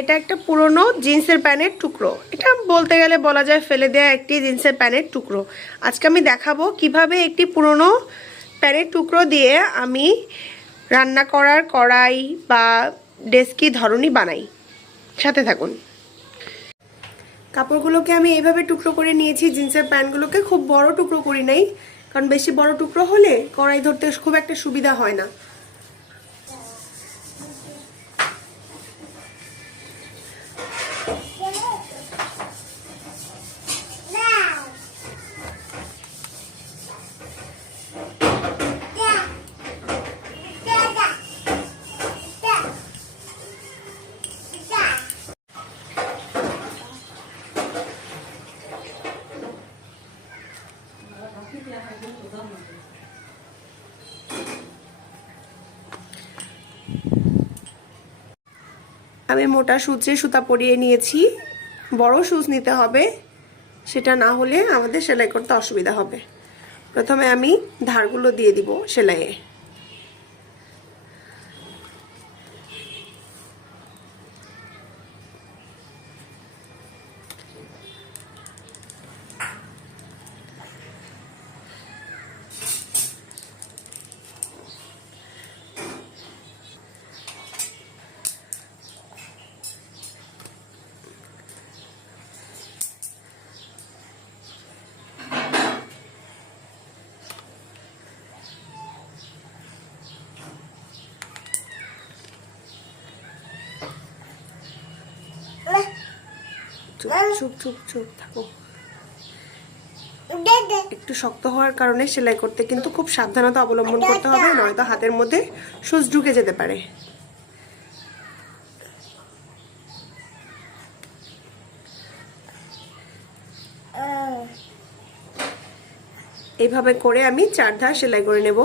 এটা একটা পুরনো জিন্সের প্যান্টের টুকরো। এটা বলতে গেলে বলা যায় ফেলে দেওয়া একটি জিন্সের প্যান্টের টুকরো। আজকে আমি দেখাবো কিভাবে একটি পুরনো প্যান্টের টুকরো দিয়ে আমি রান্না করার কড়াই বা ডেস্কি ধরনী বানাই। সাথে থাকুন। কাপড়গুলোকে আমি এইভাবে টুকরো করে নিয়েছি। জিন্সের প্যান্টগুলোকে খুব বড় টুকরো করি নাই, কারণ বেশি বড় টুকরো হলে কড়াই ধরতে খুব একটা সুবিধা হয় না। আমি মোটা সূত্রে সুতা পরিয়ে নিয়েছি। বড় সুচ নিতে হবে, সেটা না হলে আমাদের সেলাই করতে অসুবিধা হবে। প্রথমে আমি ধারগুলো দিয়ে দিব সেলাইয়ে। চুপ চুপ চুপ থাকো। একটু শক্ত হওয়ার কারণে সেলাই করতে কিন্তু খুব সাবধানতা অবলম্বন করতে হবে, নয়তো হাতের মধ্যে সুচ ঢুকে যেতে পারে। এইভাবে করে আমি 4 ধার সেলাই করে নেব।